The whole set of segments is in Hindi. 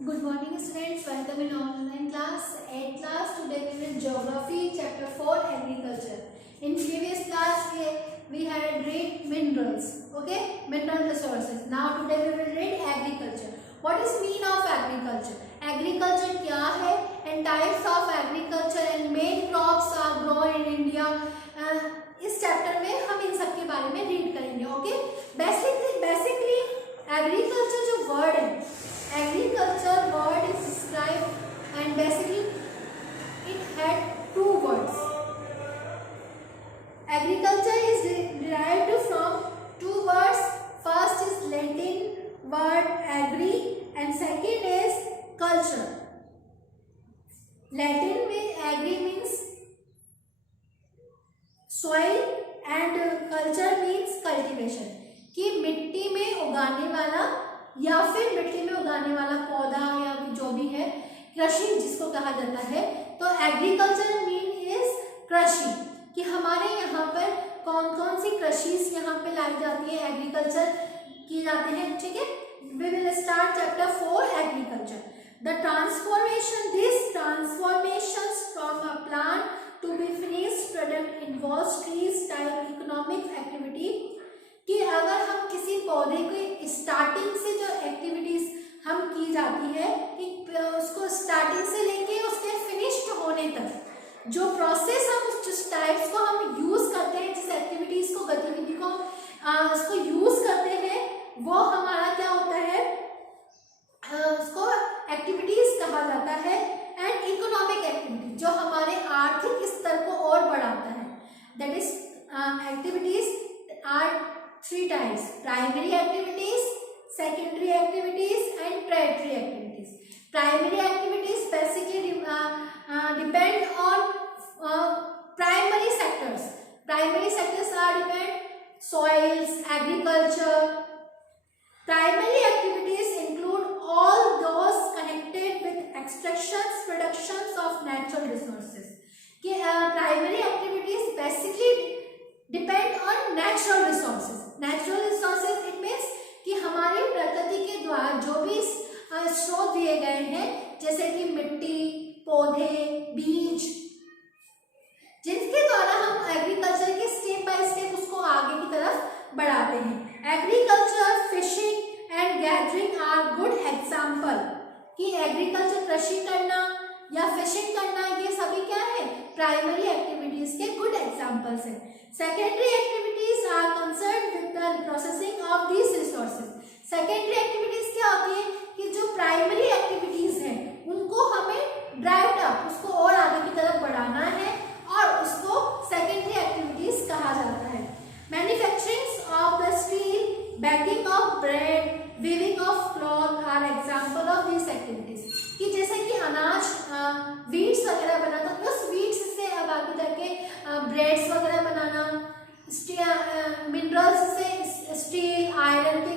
Good morning students, welcome in online class. 8th class, today we will geography chapter 4 agriculture. In previous class we had read minerals, okay, mineral resources. Now today we will read agriculture. What is mean of agriculture? Agriculture क्या है and types of agriculture and main crops are grown in India. इस चैप्टर में हम इन सब के बारे में रीड करेंगे, ओके. बेसिकली एग्रीकल्चर जो वर्ड है, agriculture word is described and basically it had two words. Agriculture is derived from two words. First is Latin word agri and second is culture. Latin में agri means soil and culture means cultivation, कि मिट्टी में उगाने वाला या फिर मिट्टी में उगाने वाला पौधा या जो भी है, कृषि जिसको कहा जाता है. तो एग्रीकल्चर मीन इज कृषि, कि हमारे यहाँ पर कौन कौन सी कृषि यहाँ पे लाई जाती है, एग्रीकल्चर की जाते हैं. ठीक है, we will start chapter 4 agriculture. The transformation, this transformations from a plant to be finished product involves three type economic activity, कि अगर हम किसी पौधे के स्टार्टिंग से जो एक्टिविटीज हम की जाती है, कि उसको स्टार्टिंग से लेके उसके फिनिश्ड होने तक जो प्रोसेस हम जिस टाइप्स को हम यूज करते हैं, जिस एक्टिविटीज को, गतिविधि को उसको यूज करते हैं, वो हमारा क्या होता है, उसको एक्टिविटीज कहा जाता है. एंड इकोनॉमिक एक्टिविटी जो हमारे आर्थिक स्तर को और बढ़ाता है, that is activities are three types: primary activities, secondary activities and tertiary activities. Primary activities basically depend on primary sectors. Primary sectors are depend soils, agriculture. Primary activities include all those connected with extractions, productions of natural resources. कि primary activities basically depend on natural resources. Natural resources it means कि हमारी प्रकृति के द्वारा जो भी स्रोत दिए गए हैं, जैसे कि मिट्टी, पौधे, बीज, जिनके द्वारा हम एग्रीकल्चर के स्टेप बाय स्टेप उसको आगे की तरफ बढ़ाते हैं. Agriculture, fishing and gathering are good example, कि एग्रीकल्चर कृषि करना या फिशिंग करना, ये सभी क्या है, प्राइमरी एक्टिविटीज के गुड एग्जाम्पल्स हैं. Secondary activities are concerned with the processing of these resources. Secondary activities क्या होती है, कि जो प्राइमरी एक्टिविटीज हैं उनको हमें ड्राइव अप, उसको और आगे की तरफ बढ़ाना है, और उसको सेकेंडरी एक्टिविटीज कहा जाता है. Manufacturing of the steel, baking of bread, weaving of cloth are example of these activities. कि जैसे कि अनाज, वीट्स वगैरह बनाना, उस वीट्स से अब आगे जाके ब्रेड्स वगैरह बनाना, मिनरल्स से स्टील, आयरन के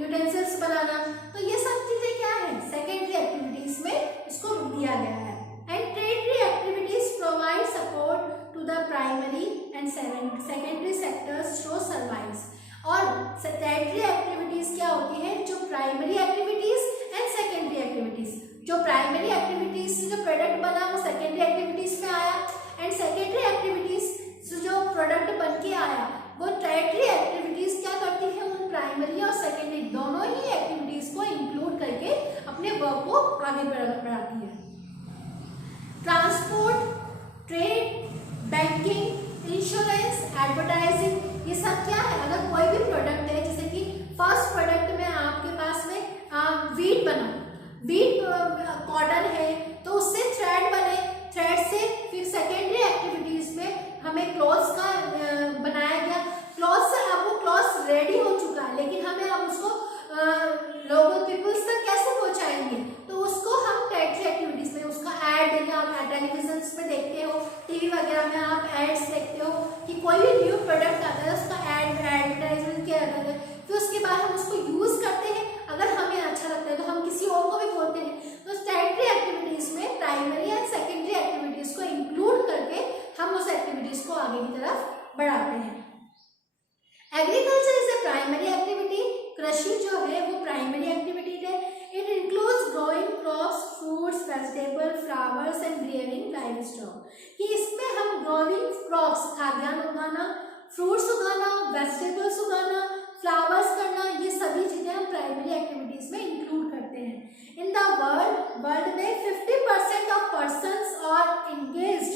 यूटेंसिल्स बनाना, तो ये सब चीजें क्या है, सेकेंडरी एक्टिविटीज में इसको दिया गया है. And tertiary activities provide support to the primary and secondary sectors शो सर्वाइव्स. और टर्टियरी एक्टिविटीज क्या होती है, जो primary activities and secondary activities. जो प्राइमरी एक्टिविटीज से जो प्रोडक्ट बना वो सेकेंडरी एक्टिविटीज में आया, एंड सेकेंडरी एक्टिविटीज से जो प्रोडक्ट बन के आया वो टर्टियरी एक्टिविटीज क्या करती है, उन प्राइमरी और सेकेंडरी दोनों ही एक्टिविटीज को इंक्लूड करके अपने वर्क को आगे बढ़ाती है. Transport, trade, banking, insurance, advertising, ये सब क्या है, अगर कोई भी प्रोडक्ट है, जैसे कि फर्स्ट प्रोडक्ट में आपके पास में वीट बना, वीट कॉटन है, तो उससे थ्रेड बने, थ्रेड से फिर सेकेंडरी एक्टिविटीज में हमें क्लॉथ्स का बनाया गया, क्लॉथ से अब वो क्लॉथ रेडी हो चुका है, लेकिन हमें अब उसको लोगों पीपल्स तक कैसे पहुंचाएंगे, तो उसको हम टर्टियरी एक्टिविटीज में उसका ऐड देंगे. आप टेलीविजन में देखते हो, टीवी वगैरह में आप एड्स देखते हो कि कोई भी न्यू प्रोडक्ट आता है, उसका एडवर्टाइजमेंट किया जाता है, फिर उसके बाद हम उसको यूज करते हैं. अगर हमें अच्छा लगता है तो हम किसी और को भी बोलते हैं. तो टर्टियरी एक्टिविटीज में प्राइमरी एंड सेकेंडरी एक्टिविटीज को इंक्लूड करके हम उस एक्टिविटीज को आगे की तरफ बढ़ाते हैं. Agriculture is a primary activity, कृषि जो है वो प्राइमरी एक्टिविटी है. It include flowers and rearing livestock, कि इसमें हम ग्रोइंग क्रॉप्स, खाद्यान्न उगाना, फ्रूट्स उगाना, वेजिटेबल्स उगाना, फ्लावर्स करना, ये सभी चीजें हम प्राइमरी एक्टिविटीज में इंक्लूड करते हैं। इन द वर्ल्ड में 50% of persons are engaged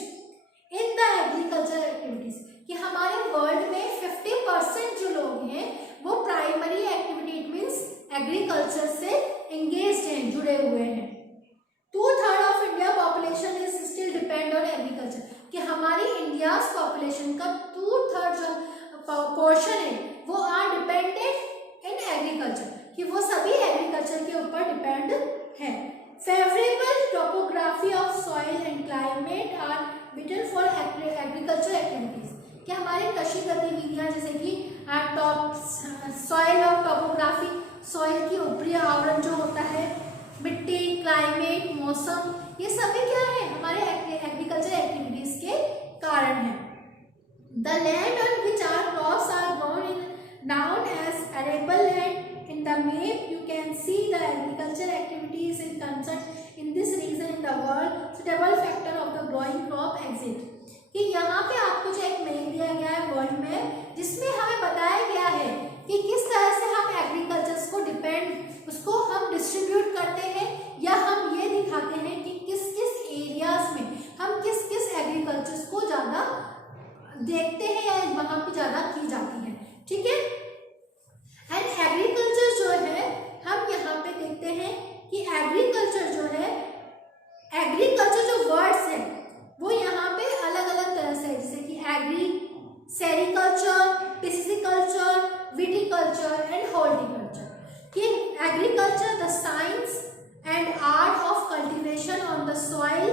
in the agriculture activities, कि हमारे वर्ल्ड में 50% जो लोग हैं वो primary activity it means agriculture से एंगेज्ड हैं, जुड़े हुए हैं। 2/3 of India population is still depend on agriculture, कि हमारी इंडिया पॉपुलेशन का 2/3 जो पोर्शन है वो आर डिपेंडेंट इन एग्रीकल्चर, कि वो सभी एग्रीकल्चर के ऊपर डिपेंड है। Favourable topography of soil and climate are better for agriculture activities, कि हमारी कृषि गतिविधियां जैसे कि सॉइल ऑफ टोपोग्राफी, सॉइल की ऊपरी आवरण जो होता है, मिट्टी, क्लाइमेट, मौसम, ये सभी क्या है हमारे एग्रीकल्चर एक्टिविटीज के कारण है। The land on which are crops are grown in known as arable land. In the map you can see the agriculture activities in concern in this region in the world suitable factor of the growing crop exist, कि यहाँ पे आपको जो एक मैप दिया गया है वर्ल्ड में, जिसमें हमें बताया गया है कि किस तरह से हम एग्रीकल्चर को डिपेंड, उसको हम डिस्ट्रीब्यूट करते हैं, या हम ये दिखाते हैं कि किस किस एरियाज में हम किस किस एग्रीकल्चर को ज़्यादा देखते हैं या वहाँ पे ज़्यादा की जाती है। ठीक है, एंड एग्रीकल्चर जो है हम यहाँ पे देखते हैं कि एग्रीकल्चर जो है, एग्रीकल्चर जो वर्ड्स है वो यहाँ पे अलग अलग तरह से है, जैसे कि agri, sericulture, pisciculture, viticulture and horticulture, कि agriculture the science and art of cultivation on the soil,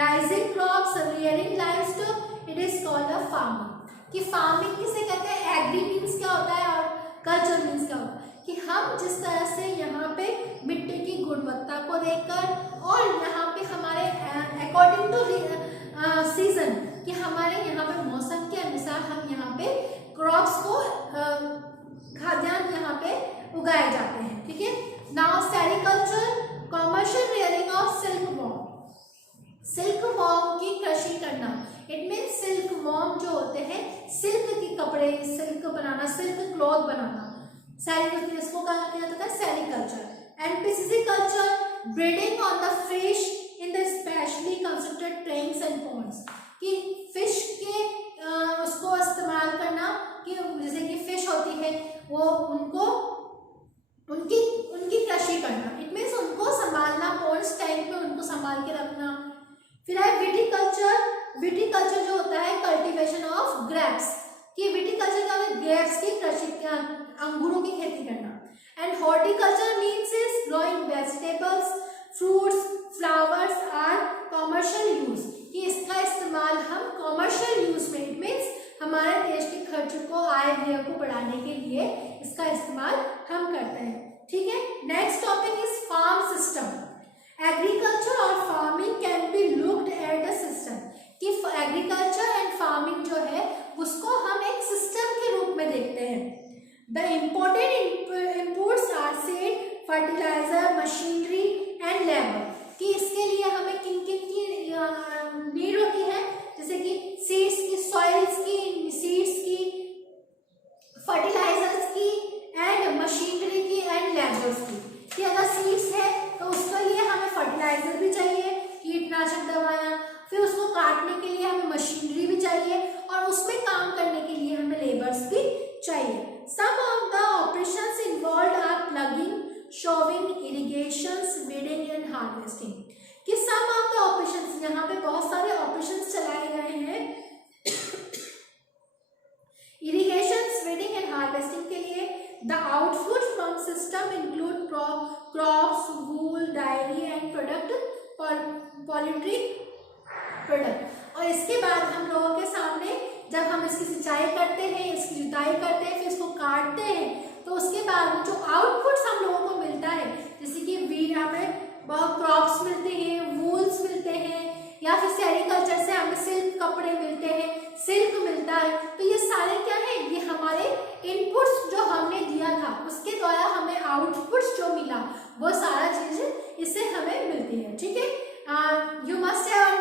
raising crops, rearing livestock, it is called a farming, कि फार्मिंग किसे कहते हैं, एग्री मीन्स क्या होता है और कल्चर मीन्स क्या होता है, कि हम जिस तरह से यहाँ पे मिट्टी की गुणवत्ता को देखकर और यहाँ पे हमारे अकॉर्डिंग टू सीजन, कि हमारे यहाँ पे मौसम के अनुसार हम यहाँ पे क्रॉप्स को खाद्यान्न यहाँ पे उगाए जाते हैं। ठीक है, now sericulture, commercial rearing of silk worm, silk worm की कृषि करना, इट मीन्स सिल्क वॉर्म जो होते हैं सिल्क के कपड़े, सिल्क बनाना, सिल्क क्लॉथ बनाना, सेरिकल्चर, इसको कहा जाता है sericulture. And pisciculture, breeding on the fish in the specially constructed tanks and ponds, कि फिश के उसको इस्तेमाल करना, कि जैसे कि फिश होती है वो उनको उनकी कृषि करना, इट मीन्स उनको संभालना, पॉन्ड्स टैंक में उनको संभाल के रखना। फिर है विटिकल्चर, विटिकल्चर जो होता है कल्टीवेशन ऑफ ग्रेप्स, कि विटिकल्चर का ग्रेप्स की कृषि, अंगूरों की खेती करना। And horticulture means is growing vegetables, fruits, flowers are commercial use, कि इसका इस्तेमाल हम कॉमर्शियल यूज में, इट मीन्स हमारे देश के खर्च को, आय व्यय को बढ़ाने के लिए इसका इस्तेमाल हम करते हैं। ठीक है, next topic is farm system. Agriculture और farming can be looked at a system, कि एग्रीकल्चर एंड फार्मिंग जो है उसको हम एक सिस्टम के रूप में देखते हैं। The important inputs are seed, fertiliser, machinery and labour, कि इसके लिए हमें किन किन की नीड होती है, जैसे कि सीड्स की, सॉइल्स की, सीड्स की, फर्टिलाइजर्स की एंड मशीनरी की एंड लेबर्स की, कि अगर सीड्स है तो उसके लिए हमें फर्टिलाइजर भी चाहिए, कीटनाशक दवाएं, फिर उसको काटने के लिए हमें मशीनरी भी चाहिए और उसमें काम करने के लिए हमें लेबर्स भी चाहिए। Some of the operations involved are ploughing, sowing, irrigations, weeding and harvesting, कि सम ऑफ द ऑपरेशंस, यहाँ पे बहुत सारे ऑपरेशंस चलाए गए हैं इरिगेशंस, वीडिंग एंड हार्वेस्टिंग के लिए। The output from system include crops, wool, diary and product, poultry product. और इसके बाद हम लोगों के सामने जब हम इसकी सिंचाई करते हैं, इसकी जुताई करते हैं, फिर इसको काटते हैं, तो उसके बाद जो आउटपुट्स हम लोगों को मिलता है, जैसे कि हमें बहुत क्रॉप्स मिलते हैं, वूल्स मिलते हैं, या फिर सेरिकल्चर से हमें सिल्क कपड़े मिलते हैं, सिल्क मिलता है, तो ये सारे क्या है, ये हमारे इनपुट्स जो हमने दिया था उसके द्वारा हमें आउटपुट्स जो मिला वो सारा चीज इससे हमें मिलती है। ठीक है, You must have